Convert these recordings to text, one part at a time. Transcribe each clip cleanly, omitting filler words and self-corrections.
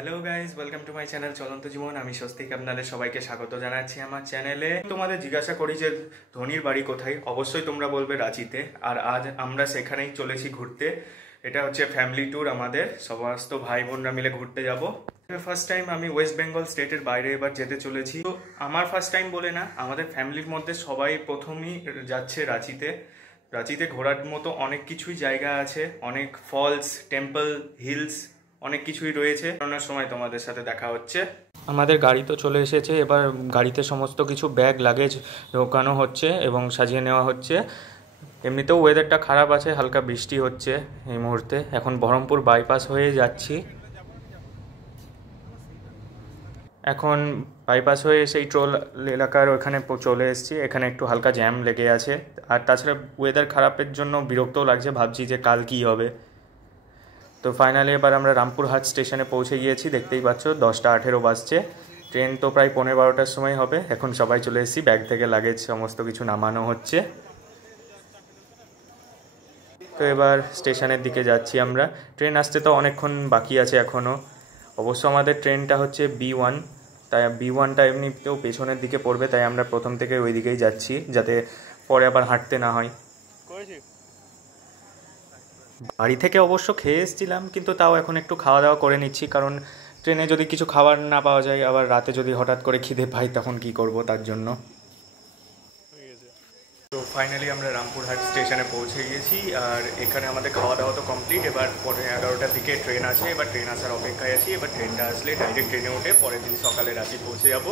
Hello guys, welcome to my channel চলন্ত জীবন। আমি স্বস্তিক, আপনাদের সবাইকে স্বাগত জানাচ্ছি আমার চ্যানেলে। তোমাদের জিজ্ঞাসা করি যে ধোনির বাড়ি কোথায়, অবশ্যই তোমরা বলবে রাঁচিতে। আর আজ আমরা সেখানেই চলেছি ঘুরতে। এটা হচ্ছে ফ্যামিলি ট্যুর, আমাদের সমস্ত ভাই বোনরা মিলে ঘুরতে যাব। ফার্স্ট টাইম আমি ওয়েস্ট বেঙ্গল স্টেটের বাইরে এবার যেতে চলেছি। তো আমার ফার্স্ট টাইম বলে না, আমাদের ফ্যামিলির মধ্যে সবাই প্রথমেই যাচ্ছে রাঁচিতে। রাঁচিতে ঘোরার মতো অনেক কিছুই জায়গা আছে, অনেক ফলস, টেম্পল, হিলস, অনেক কিছুই রয়েছে। করোনার সময় তোমাদের সাথে দেখা হচ্ছে। আমাদের গাড়ি তো চলে এসেছে, এবার গাড়িতে সমস্ত কিছু ব্যাগ লাগেজ ঢোকানো হচ্ছে এবং সাজিয়ে নেওয়া হচ্ছে। এমনিতেও ওয়েদারটা খারাপ আছে, হালকা বৃষ্টি হচ্ছে এই মুহূর্তে। এখন বহরমপুর বাইপাস হয়ে যাচ্ছি। এখন বাইপাস হয়ে সেই ট্রোল এলাকার ওখানে চলে এসেছি। এখানে একটু হালকা জ্যাম লেগে আছে, আর তাছাড়া ওয়েদার খারাপের জন্য বিরক্তও লাগছে, ভাবছি যে কাল কী হবে। তো ফাইনালি এবার আমরা রামপুরহাট স্টেশনে পৌঁছে গিয়েছি, দেখতেই পাচ্ছ 10:18 বাজছে। ট্রেন তো প্রায় 11:15টার সময় হবে। এখন সবাই চলে এসেছি, ব্যাগ থেকে লাগেজ সমস্ত কিছু নামানো হচ্ছে। তো এবার স্টেশনের দিকে যাচ্ছি আমরা। ট্রেন আসতে তো অনেকক্ষণ বাকি আছে এখনও। অবশ্য আমাদের ট্রেনটা হচ্ছে B1, তাই B1টা এমনিতেও পেছনের দিকে পড়বে, তাই আমরা প্রথম থেকে ওই দিকেই যাচ্ছি, যাতে পরে আবার হাঁটতে না হয়। বাড়ি থেকে অবশ্য খেয়ে এসেছিলাম, কিন্তু তাও এখন একটু খাওয়া দাওয়া করে নিচ্ছি, কারণ ট্রেনে যদি কিছু খাবার না পাওয়া যায়, আবার রাতে যদি হঠাৎ করে খিদে পাই তখন কি করব, তার জন্য। তো ফাইনালি আমরা রামপুরহাট স্টেশনে পৌঁছে গিয়েছি, আর এখানে আমাদের খাওয়া দাওয়া তো কমপ্লিট। এবার 11:15টার দিকে ট্রেন আছে, এবার ট্রেন আসার অপেক্ষায় আছি। এবার ট্রেনটা আসলে ডাইরেক্ট ট্রেনে উঠে পরের দিন সকালে রাঁচি পৌঁছে যাব।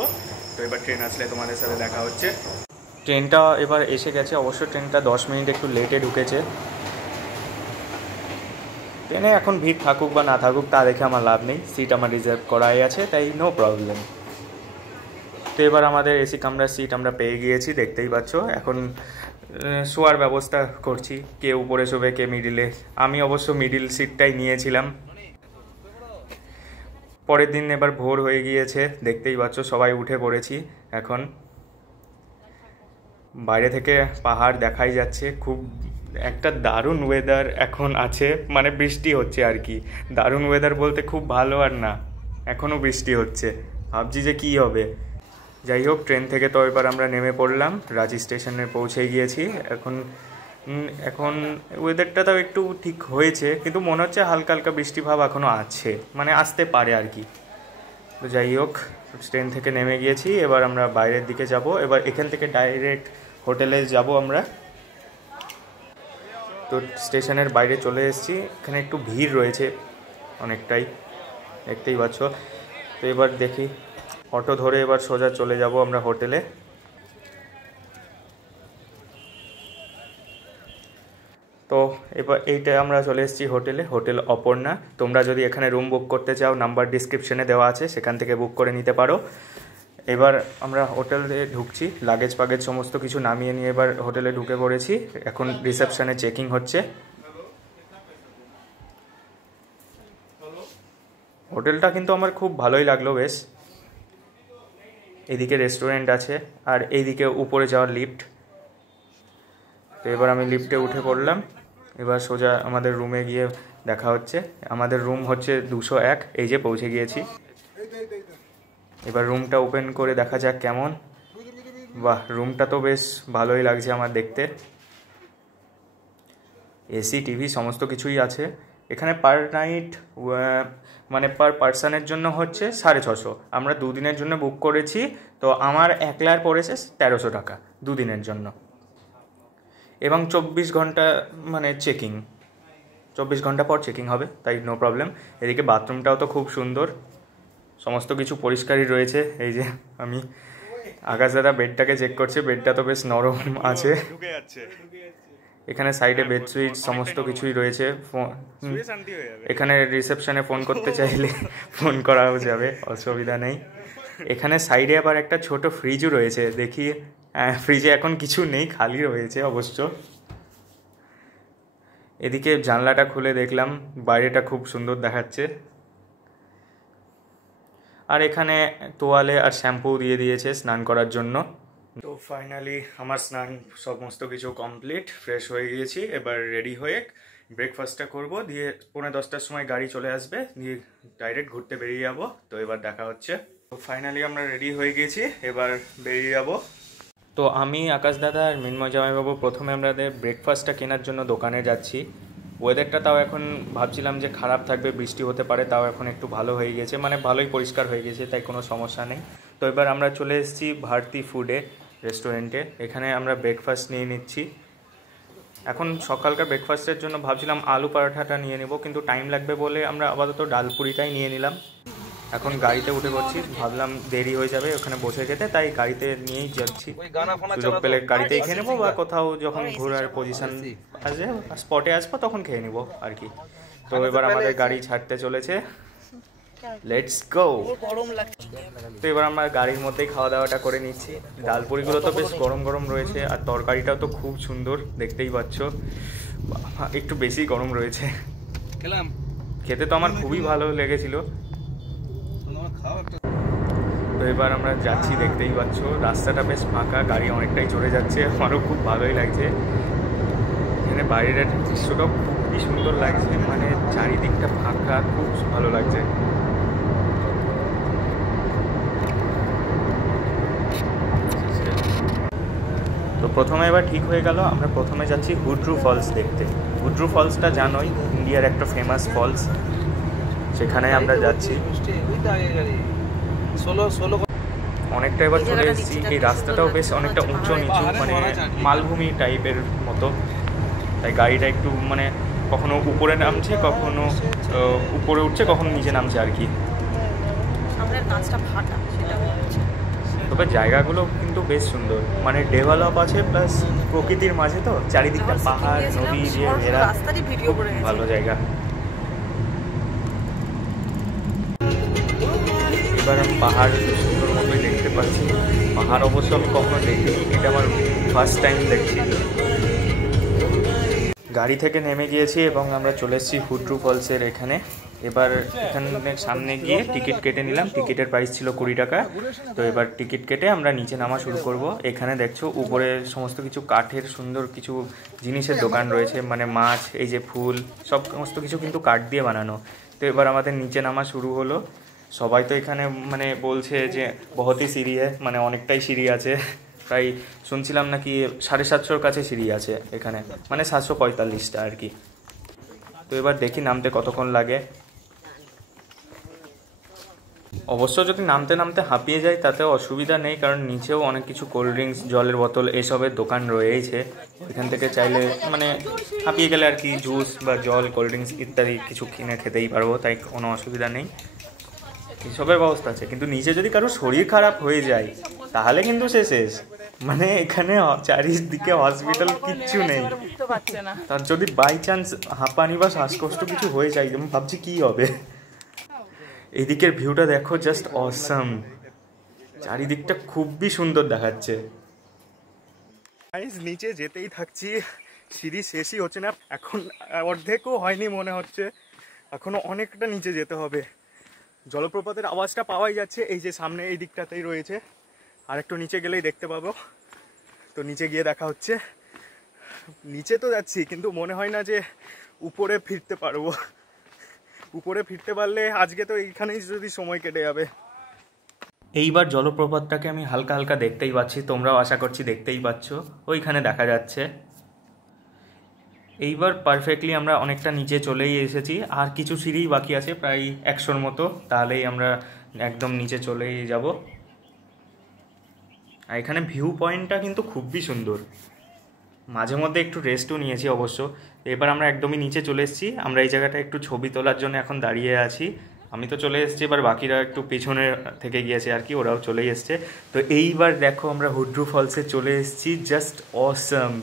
তো এবার ট্রেন আসলে তোমাদের সাথে দেখা হচ্ছে। ট্রেনটা এবার এসে গেছে, অবশ্য ট্রেনটা 10 মিনিট একটু লেটে ঢুকেছে। ট্রেনে এখন ভিড় থাকুক বা না থাকুক তা দেখে আমার লাভ নেই, সিট আমার রিজার্ভ করাই আছে, তাই নো প্রবলেম। তো এবার আমাদের এসি কামরার সিট আমরা পেয়ে গিয়েছি, দেখতেই পাচ্ছ। এখন শোয়ার ব্যবস্থা করছি, কে উপরে শোবে কে মিডিলে। আমি অবশ্য মিডিল সিটটাই নিয়েছিলাম। পরের দিন এবার ভোর হয়ে গিয়েছে, দেখতেই পাচ্ছ, সবাই উঠে পড়েছি। এখন বাইরে থেকে পাহাড় দেখাই যাচ্ছে। খুব একটা দারুণ ওয়েদার এখন আছে, মানে বৃষ্টি হচ্ছে আর কি। দারুণ ওয়েদার বলতে খুব ভালো আর না, এখনও বৃষ্টি হচ্ছে। ভাবছি যে কী হবে। যাই হোক, ট্রেন থেকে তো এবার আমরা নেমে পড়লাম, রাঁচি স্টেশনে পৌঁছে গিয়েছি। এখন এখন ওয়েদারটা তাও একটু ঠিক হয়েছে, কিন্তু মনে হচ্ছে হালকা হালকা বৃষ্টিভাব এখনও আছে, মানে আসতে পারে আর কি। তো যাই হোক, ট্রেন থেকে নেমে গিয়েছি, এবার আমরা বাইরের দিকে যাব। এবার এখান থেকে ডাইরেক্ট হোটেলে যাব আমরা। তো স্টেশনের বাইরে চলে এসেছি, এখানে একটু ভিড় রয়েছে অনেকটাই, দেখতেই পাচ্ছ। তো এবার দেখি, অটো ধরে এবার সোজা চলে যাব আমরা হোটেলে। তো এবার এইটা আমরা চলে এসেছি হোটেলে, হোটেল অপর্ণা। তোমরা যদি এখানে রুম বুক করতে চাও, নাম্বার ডিসক্রিপশনে দেওয়া আছে, সেখান থেকে বুক করে নিতে পারো। এবার আমরা হোটেলে ঢুকছি, লাগেজ পাগেজ সমস্ত কিছু নামিয়ে নিয়ে এবার হোটেলে ঢুকে পড়েছি। এখন রিসেপশনে চেকিং হচ্ছে। হোটেলটা কিন্তু আমার খুব ভালোই লাগলো বেশ। এইদিকে রেস্টুরেন্ট আছে, আর এইদিকে উপরে যাওয়ার লিফট। তো এবার আমি লিফটে উঠে পড়লাম, এবার সোজা আমাদের রুমে গিয়ে দেখা হচ্ছে। আমাদের রুম হচ্ছে 201, এই যে পৌঁছে গিয়েছি। এবার রুমটা ওপেন করে দেখা যাক কেমন। বাহ, রুমটা তো বেশ ভালোই লাগছে আমার দেখতে। এসি, টিভি সমস্ত কিছুই আছে এখানে। পার নাইট মানে পার পার্সনের জন্য হচ্ছে 650। আমরা 2 দিনের জন্য বুক করেছি, তো আমার একলার পড়েছে 1300 টাকা 2 দিনের জন্য। এবং 24 ঘন্টা মানে চেকিং, 24 ঘন্টা পর চেকিং হবে, তাই নো প্রবলেম। এদিকে বাথরুমটাও তো খুব সুন্দর, সমস্ত কিছু পরিষ্কারই রয়েছে। এই যে আমি আকাশ দাদা বেডটাকে চেক করছে, বেডটা তো বেশ নরম আছে। এখানে সাইডে বেড সুইচ সমস্ত কিছুই রয়েছে। এখানে রিসেপশনে ফোন করতে চাইলে ফোন করাও যাবে, অসুবিধা নেই। এখানে সাইডে আবার একটা ছোট ফ্রিজও রয়েছে, দেখি ফ্রিজে এখন কিছু নেই, খালি রয়েছে অবশ্য। এদিকে জানলাটা খুলে দেখলাম, বাইরেটা খুব সুন্দর দেখাচ্ছে। আর এখানে তোয়ালে আর শ্যাম্পু দিয়ে দিয়েছে স্নান করার জন্য। তো ফাইনালি আমার স্নান সমস্ত কিছু কমপ্লিট, ফ্রেশ হয়ে গিয়েছি। এবার রেডি হয়ে ব্রেকফাস্টটা করব, দিয়ে 9:45টার সময় গাড়ি চলে আসবে, দিয়ে ডাইরেক্ট ঘুরতে বেরিয়ে যাবো। তো এবার দেখা হচ্ছে। তো ফাইনালি আমরা রেডি হয়ে গেছি, এবার বেরিয়ে যাবো। তো আমি আকাশ দাদা আর মিন্ময় জামাইবাবু প্রথমে আমাদের ব্রেকফাস্টটা কেনার জন্য দোকানে যাচ্ছি। ওয়েদারটা তাও এখন ভাবছিলাম যে খারাপ থাকবে, বৃষ্টি হতে পারে, তাও এখন একটু ভালো হয়ে গেছে, মানে ভালোই পরিষ্কার হয়ে গেছে, তাই কোনো সমস্যা নেই। তো এবার আমরা চলে এসেছি ভারতী ফুডে রেস্টুরেন্টে, এখানে আমরা ব্রেকফাস্ট নিয়ে নিচ্ছি। এখন সকালকার ব্রেকফাস্টের জন্য ভাবছিলাম আলু পরোটাটা নিয়ে নেব, কিন্তু টাইম লাগবে বলে আমরা আপাতত ডাল পুরিটাই নিয়ে নিলাম। এখন গাড়িতে উঠে পড়ছি, ভাবলাম দেরি হয়ে যাবে ওখানে বসে যেতে, তাই গাড়িতে নিয়েই যাচ্ছি। সুযোগ পেলে গাড়িতেই খেয়ে নেবো, বা কোথাও যখন ঘোরার পজিশন আসবে, স্পটে আসবো, তখন খেয়ে নেবো আর কি। তো এবার আমাদের গাড়ি ছাড়তে চলেছে, লেটস গো। তো এবার আমরা গাড়ির মধ্যেই খাওয়া দাওয়াটা করে নিচ্ছি। ডাল পুরিগুলো তো বেশ গরম গরম রয়েছে, আর তরকারিটাও তো খুব সুন্দর, দেখতেই পাচ্ছ, একটু বেশি গরম রয়েছে। খেতে তো আমার খুবই ভালো লেগেছিল। তো এবার আমরা যাচ্ছি, দেখতেই পাচ্ছ রাস্তাটা বেশ ফাঁকা, গাড়ি অনেকটাই চড়ে যাচ্ছে, আমারও খুব ভালোই লাগছে। এখানে বাইরের দৃশ্যটাও খুবই সুন্দর লাগছে, মানে চারিদিকটা ফাঁকা, খুব ভালো লাগছে। তো প্রথমে এবার ঠিক হয়ে গেল, আমরা প্রথমে যাচ্ছি হুড্রু ফলস দেখতে। হুড্রু ফলসটা জানোই ইন্ডিয়ার একটা ফেমাস ফলস, সেখানে আমরা যাচ্ছি। অনেকটা এবার চলে এসেছি। এই রাস্তাটাও বেশ অনেকটা উঁচু নিচু, মানে মালভূমি টাইপের মতো, তাই গাড়িটা একটু মানে কখনো উপরে নামছে, কখনো উপরে উঠছে, কখনো নিচে নামছে আর কি। তবে জায়গাগুলো কিন্তু বেশ সুন্দর, মানে ডেভেলপ আছে, প্লাস প্রকৃতির মাঝে, তো চারিদিকটা পাহাড় নদী দিয়ে ঘেরা, খুব ভালো জায়গা। এবার আমি পাহাড় সুন্দর মতোই দেখতে পাচ্ছি। পাহাড় অবশ্য আমি কখনো দেখিনি, এটা আমার ফার্স্ট টাইম দেখছি। গাড়ি থেকে নেমে গিয়েছি এবং আমরা চলে এসেছি হুড্রু ফলসের এখানে। এবার এখানে সামনে গিয়ে টিকিট কেটে নিলাম, টিকিটের প্রাইস ছিল 20 টাকা। তো এবার টিকিট কেটে আমরা নিচে নামা শুরু করব। এখানে দেখছো উপরে সমস্ত কিছু কাঠের সুন্দর কিছু জিনিসের দোকান রয়েছে, মানে মাছ, এই যে ফুল, সমস্ত কিছু কিন্তু কাঠ দিয়ে বানানো। তো এবার আমাদের নিচে নামা শুরু হলো। সবাই তো এখানে মানে বলছে যে বহুতই সিঁড়ি, মানে অনেকটাই সিঁড়ি আছে, প্রায় শুনছিলাম নাকি 750-র কাছে সিঁড়ি আছে এখানে, মানে 745টা আর কি। তো এবার দেখি নামতে কতক্ষণ লাগে। অবশ্য যদি নামতে নামতে হাঁপিয়ে যায় তাতেও অসুবিধা নেই, কারণ নিচেও অনেক কিছু কোল্ড ড্রিঙ্কস, জলের বোতল এসবের দোকান রয়েছে। এখান থেকে চাইলে মানে হাঁপিয়ে গেলে আর কি জুস বা জল, কোল্ড ড্রিঙ্কস ইত্যাদি কিছু কিনে খেতেই পারবো, তাই কোনো অসুবিধা নেই, এসবের ব্যবস্থা আছে। কিন্তু নিচে যদি কারো শরীর খারাপ হয়ে যায় তাহলে কিন্তু সে শেষ, মানে এখানে চারিদিকে হসপিটাল কিচ্ছু নেই। তার যদি বাই চান্স হাঁপানি বা শ্বাসকষ্ট কিছু হয়ে যায়, আমি ভাবছি কি হবে। এইদিকের ভিউটা দেখো, জাস্ট অসাম, চারিদিকটা খুবই সুন্দর দেখাচ্ছে। নিচে যেতেই থাকছি, সিঁড়ি শেষই হচ্ছে না, এখন অর্ধেকও হয়নি মনে হচ্ছে, এখনো অনেকটা নিচে যেতে হবে। জলপ্রপাতের আওয়াজটা পাওয়াই যাচ্ছে, এই যে সামনে এই দিকটাতেই রয়েছে, আর একটু নিচে গেলেই দেখতে পাবো। তো নিচে গিয়ে দেখা হচ্ছে। নিচে তো যাচ্ছি, কিন্তু মনে হয় না যে উপরে ফিরতে পারবো। উপরে ফিরতে পারলে আজকে তো এইখানেই যদি সময় কেটে যাবে। এইবার জলপ্রপাতটাকে আমি হালকা হালকা দেখতেই পাচ্ছি, তোমরাও আশা করছি দেখতেই পাচ্ছ, ওইখানে দেখা যাচ্ছে। এইবার পারফেক্টলি আমরা অনেকটা নিচে চলেই এসেছি, আর কিছু সিঁড়ি বাকি আছে, প্রায় 100-র মতো, তাহলেই আমরা একদম নিচে চলেই যাব। আর এখানে ভিউ পয়েন্টটা কিন্তু খুবই সুন্দর, মাঝে মধ্যে একটু রেস্টও নিয়েছি অবশ্য। এবার আমরা একদমই নিচে চলে এসেছি, আমরা এই জায়গাটা একটু ছবি তোলার জন্য এখন দাঁড়িয়ে আছি। আমি তো চলে এসেছি, এবার বাকিরা একটু পেছনে থেকে গিয়েছে আর কি, ওরাও চলেই এসছে। তো এইবার দেখো আমরা হুড্রু ফলসে চলে এসেছি, জাস্ট অসাম,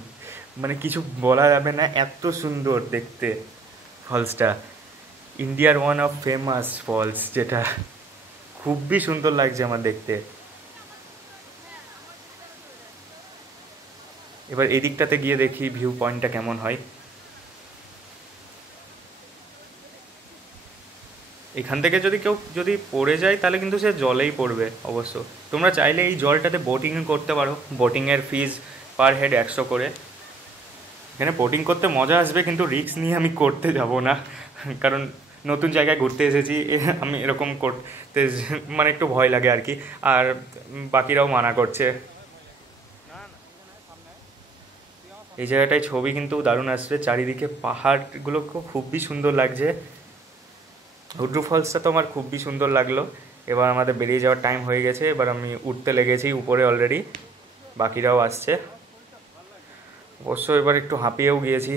মানে কিছু বলা যাবে না, এত সুন্দর দেখতে ফলসটা। ইন্ডিয়ার ওয়ান অফ ফেমাস ফলস, যেটা খুবই সুন্দর লাগছে আমার দেখতে। এবার এই দিকটাতে গিয়ে দেখি ভিউ পয়েন্টটা কেমন হয়। এখান থেকে কেউ যদি পড়ে যায় তাহলে কিন্তু সে জলেই পড়বে অবশ্য। তোমরা চাইলে এই জলটাতে বোটিং করতে পারো, বোটিংয়ের ফিজ পার হেড 100 করে। এখানে বোটিং করতে মজা আসবে, কিন্তু রিস্ক নিয়ে আমি করতে যাব না, কারণ নতুন জায়গায় ঘুরতে এসেছি, আমি এরকম করতে মানে একটু ভয় লাগে আর কি। আর বাকিরাও মানা করছে। এই জায়গাটায় ছবি কিন্তু দারুণ আসছে, চারিদিকে পাহাড়গুলো খুবই সুন্দর লাগছে। হুড্রু ফলসটা তো আমার খুবই সুন্দর লাগলো। এবার আমাদের বেরিয়ে যাওয়ার টাইম হয়ে গেছে, এবার আমি উঠতে লেগেছি উপরে অলরেডি, বাকিরাও আসছে। অবশ্য এবার একটু হাঁপিয়েও গিয়েছি।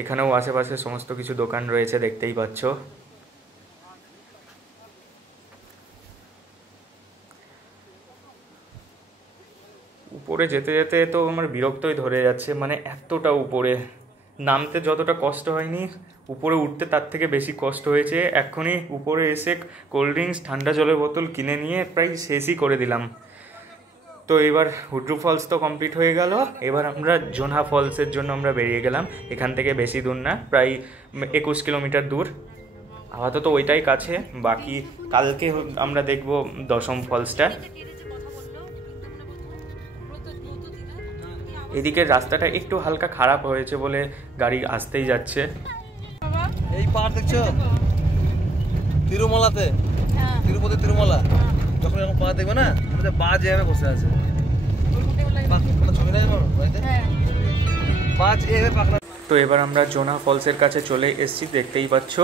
এখানেও আশেপাশে সমস্ত কিছু দোকান রয়েছে, দেখতেই পাচ্ছ। উপরে যেতে যেতে তো আমার বিরক্তই ধরে যাচ্ছে, মানে এতটা উপরে। নামতে যতটা কষ্ট হয়নি, উপরে উঠতে তার থেকে বেশি কষ্ট হয়েছে। এক্ষুনি উপরে এসে কোল্ড ড্রিঙ্কস, ঠান্ডা জলের বোতল কিনে নিয়ে প্রায় শেষই করে দিলাম। তো এবার হুড্রু ফলস তো কমপ্লিট হয়ে গেল। এবার আমরা জোনহা ফলসের জন্য আমরা বেরিয়ে গেলাম। এখান থেকে বেশি দূর না, প্রায় 21 কিলোমিটার দূর। আপাতত ওইটাই কাছে, বাকি কালকে আমরা দেখব দশম ফলসটা। এদিকে রাস্তাটা একটু হালকা খারাপ হয়েছে বলে গাড়ি আসতেই যাচ্ছে। এই পাহাড় দেখছো তিরুমালাতে, তিরুপতি তিরুমালা, যখন এরকম পাহাড় দেখবে না, বাজ এভাবে বসে আছে। ছবি নাই বাড়িতে, বাজ এভাবে পাকড়া। তো এবার আমরা জোনহা ফলসের কাছে চলে এসেছি, দেখতেই পাচ্ছ।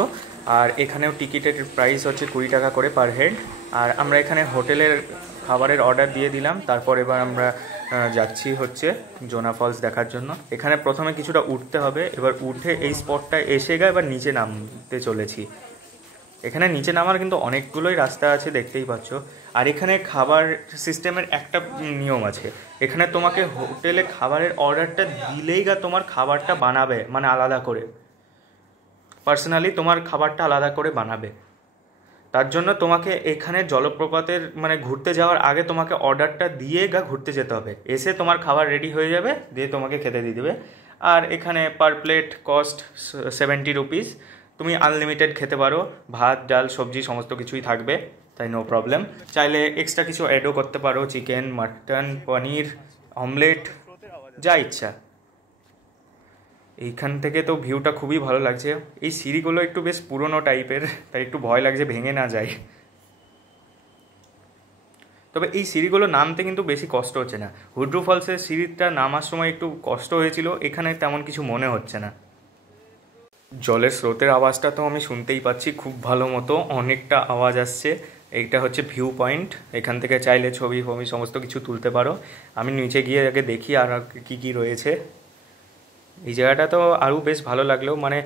আর এখানেও টিকিটের প্রাইস হচ্ছে 20 টাকা করে পার হেড। আর আমরা এখানে হোটেলের খাবারের অর্ডার দিয়ে দিলাম। তারপর এবার আমরা যাচ্ছি হচ্ছে জোনহা ফলস দেখার জন্য। এখানে প্রথমে কিছুটা উঠতে হবে, এবার উঠে এই স্পটটায় এসে গিয়ে এবার নিচে নামতে চলেছি। এখানে নিচে নামার কিন্তু অনেকগুলোই রাস্তা আছে, দেখতেই পাচ্ছ। আর এখানে খাবার সিস্টেমের একটা নিয়ম আছে, এখানে তোমাকে হোটেলে খাবারের অর্ডারটা দিলেই তোমার খাবারটা বানাবে, মানে আলাদা করে পার্সোনালি তোমার খাবারটা আলাদা করে বানাবে। তার জন্য তোমাকে এখানে জলপ্রপাতের মানে ঘুরতে যাওয়ার আগে তোমাকে অর্ডারটা দিয়ে ঘুরতে যেতে হবে। এসে তোমার খাবার রেডি হয়ে যাবে, দিয়ে তোমাকে খেতে দিয়ে দেবে। আর এখানে পার প্লেট কস্ট 70 রুপিস। তুমি আনলিমিটেড খেতে পারো, ভাত ডাল সবজি সমস্ত কিছুই থাকবে, তাই নো প্রবলেম। চাইলে এক্সট্রা কিছু অ্যাডও করতে পারো, চিকেন, মাটন, পনির, অমলেট, যা ইচ্ছা। এইখান থেকে তো ভিউটা খুবই ভালো লাগছে। এই সিঁড়িগুলো একটু বেশ পুরনো টাইপের, তাই একটু ভয় লাগছে ভেঙে না যায়। তবে এই সিঁড়িগুলো নামতে কিন্তু বেশি কষ্ট হচ্ছে না। হুড্রু ফলসের সিঁড়িটা নামার সময় একটু কষ্ট হয়েছিল, এখানে তেমন কিছু মনে হচ্ছে না। জলের স্রোতের আওয়াজটা তো আমি শুনতেই পাচ্ছি খুব ভালো মতো, অনেকটা আওয়াজ আসছে। এইটা হচ্ছে ভিউ পয়েন্ট, এখান থেকে চাইলে ছবি ফবি সমস্ত কিছু তুলতে পারো। আমি নিচে গিয়ে আগে দেখি আর কী কী রয়েছে। এই জায়গাটা তো আরও বেশ ভালো লাগলো, মানে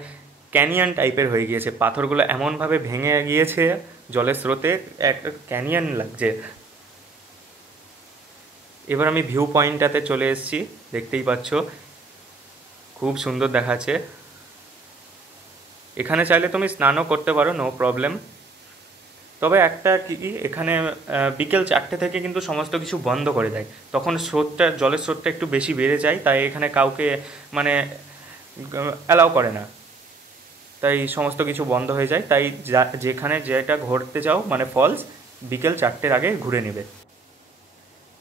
ক্যানিয়ন টাইপের হয়ে গিয়েছে, পাথরগুলো এমনভাবে ভেঙে গিয়েছে জলের স্রোতে, একটা ক্যানিয়ন লাগছে। এবার আমি ভিউ পয়েন্টটাতে চলে এসেছি, দেখতেই পাচ্ছ খুব সুন্দর দেখাচ্ছে। এখানে চাইলে তুমি স্নানও করতে পারো, নো প্রবলেম। তবে একটা কি, এখানে বিকেল 4টে থেকে কিন্তু সমস্ত কিছু বন্ধ করে দেয়, তখন স্রোতটা জলের স্রোতটা একটু বেশি বেড়ে যায়, তাই এখানে কাউকে মানে অ্যালাউ করে না, তাই সমস্ত কিছু বন্ধ হয়ে যায়। তাই যেখানে যেটা ঘুরতে যাও মানে ফলস, বিকেল 4টের আগে ঘুরে নেবে।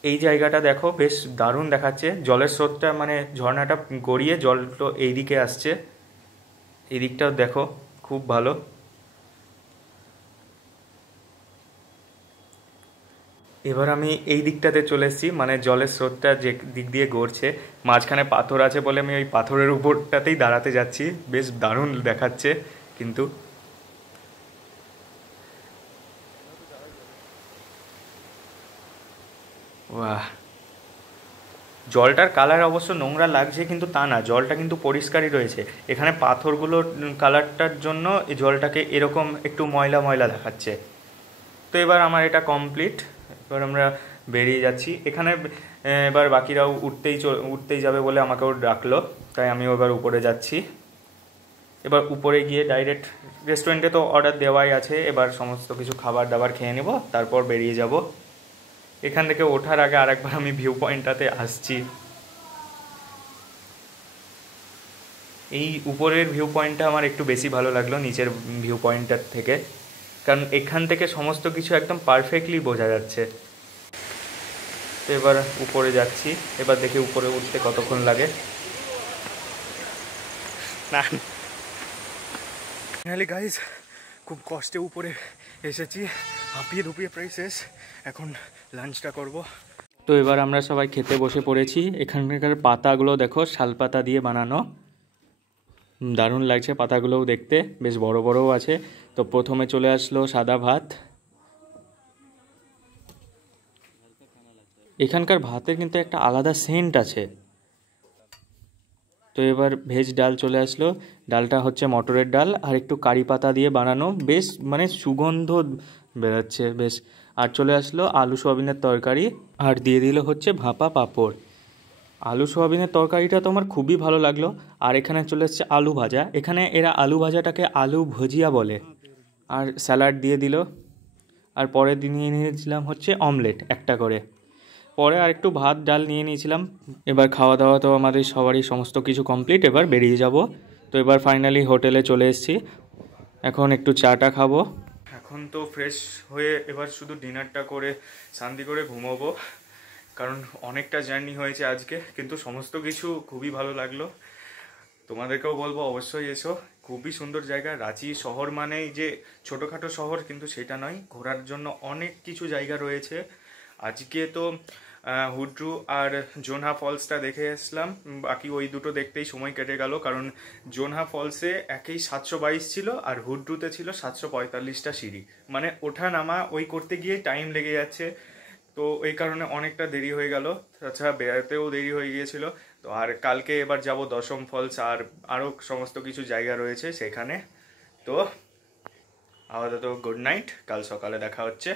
এই জায়গাটা দেখো বেশ দারুণ দেখাচ্ছে, জলের স্রোতটা মানে ঝর্ণাটা গড়িয়ে জল তো এইদিকে আসছে, এই দিকটাও দেখো খুব ভালো। এবার আমি এই দিকটাতে চলে এসেছি, মানে জলের স্রোতটা যে দিক দিয়ে গড়ছে, মাঝখানে পাথর আছে বলে আমি ওই পাথরের উপরটাতেই দাঁড়াতে যাচ্ছি। বেশ দারুণ দেখাচ্ছে কিন্তু। বাহ, জলটার কালার অবশ্য নোংরা লাগছে, কিন্তু তা না, জলটা কিন্তু পরিষ্কারই রয়েছে। এখানে পাথরগুলোর কালারটার জন্য এই জলটাকে এরকম একটু ময়লা ময়লা দেখাচ্ছে। তো এবার আমার এটা কমপ্লিট, এবার আমরা বেরিয়ে যাচ্ছি। এখানে এবার বাকিরাও উঠতেই যাবে বলে আমাকেও ডাকলো, তাই আমিও এবার উপরে যাচ্ছি। এবার উপরে গিয়ে ডাইরেক্ট রেস্টুরেন্টে তো অর্ডার দেওয়াই আছে, এবার সমস্ত কিছু খাবার দাবার খেয়ে নেব, তারপর বেরিয়ে যাব। এখান থেকে ওঠার আগে আরেকবার আমি ভিউ পয়েন্টটাতে আসছি। এই উপরের ভিউ পয়েন্টটা আমার একটু বেশি ভালো লাগলো নিচের ভিউ পয়েন্টটার থেকে, কারণ এখান থেকে সমস্ত কিছু একদম পারফেক্টলি বোঝা যাচ্ছে। তো এবার উপরে যাচ্ছি, এবার দেখি উপরে উঠতে কতক্ষণ লাগে। না ফাইনালি গাইজ খুব কষ্টে উপরে এসেছি, হাঁপিয়ে ধুপিয়ে প্রায় শেষ। এখন লাঞ্চটা করব। তো এবার আমরা সবাই খেতে বসে পড়েছি। এখানকার পাতাগুলো দেখো, শাল পাতা দিয়ে বানানো, দারুণ লাগছে পাতাগুলোও দেখতে, বেশ বড় বড়ও আছে। তো প্রথমে চলে আসলো সাদা ভাত। এখানকার ভাতের কিন্তু একটা আলাদা সেন্ট আছে। তো এবার ভেজ ডাল চলে আসলো। ডালটা হচ্ছে মটরের ডাল আর একটু কারি পাতা দিয়ে বানানো, বেশ মানে সুগন্ধ বেরোচ্ছে বেশ। আর চলে আসলো আলু সোয়াবিনের তরকারি, আর দিয়ে দিল হচ্ছে ভাপা পাঁপড়। আলু সোয়াবিনের তরকারিটা তো আমার খুবই ভালো লাগলো। আর এখানে চলে এসছে আলু ভাজা, এখানে এরা আলু ভাজাটাকে আলু ভজিয়া বলে। আর স্যালাড দিয়ে দিল। আর পরে নিয়ে নিয়েছিলাম হচ্ছে অমলেট একটা করে। পরে আর একটু ভাত ডাল নিয়ে নিয়েছিলাম। এবার খাওয়া দাওয়া তো আমাদের সবারই সমস্ত কিছু কমপ্লিট, এবার বেরিয়ে যাব। তো এবার ফাইনালি হোটেলে চলে এসেছি, এখন একটু চাটা খাবো। এখন তো ফ্রেশ হয়ে এবার শুধু ডিনারটা করে শান্তি করে ঘুমোবো, কারণ অনেকটা জার্নি হয়েছে আজকে, কিন্তু সমস্ত কিছু খুবই ভালো লাগলো। তোমাদেরকেও বলবো অবশ্যই এসো, খুবই সুন্দর জায়গা। রাঁচি শহর মানেই যে ছোটোখাটো শহর, কিন্তু সেটা নয়, ঘোরার জন্য অনেক কিছু জায়গা রয়েছে। আজকে তো হুড্রু আর জোনহা ফলসটা দেখে আসলাম, বাকি ওই দুটো দেখতেই সময় কেটে গেল, কারণ জোনহা ফলসে একেই 722 ছিল আর হুড্রুতে ছিল 745টা সিঁড়ি, মানে ওঠা নামা ওই করতে গিয়ে টাইম লেগে যাচ্ছে। তো এই কারণে অনেকটা দেরি হয়ে গেল, তাছাড়া বেড়াতেও দেরি হয়ে গিয়েছিল। তো আর কালকে এবার যাব দশম ফলস, আর আরও সমস্ত কিছু জায়গা রয়েছে সেখানে। তো আপাতত গুড নাইট, কাল সকালে দেখা হচ্ছে।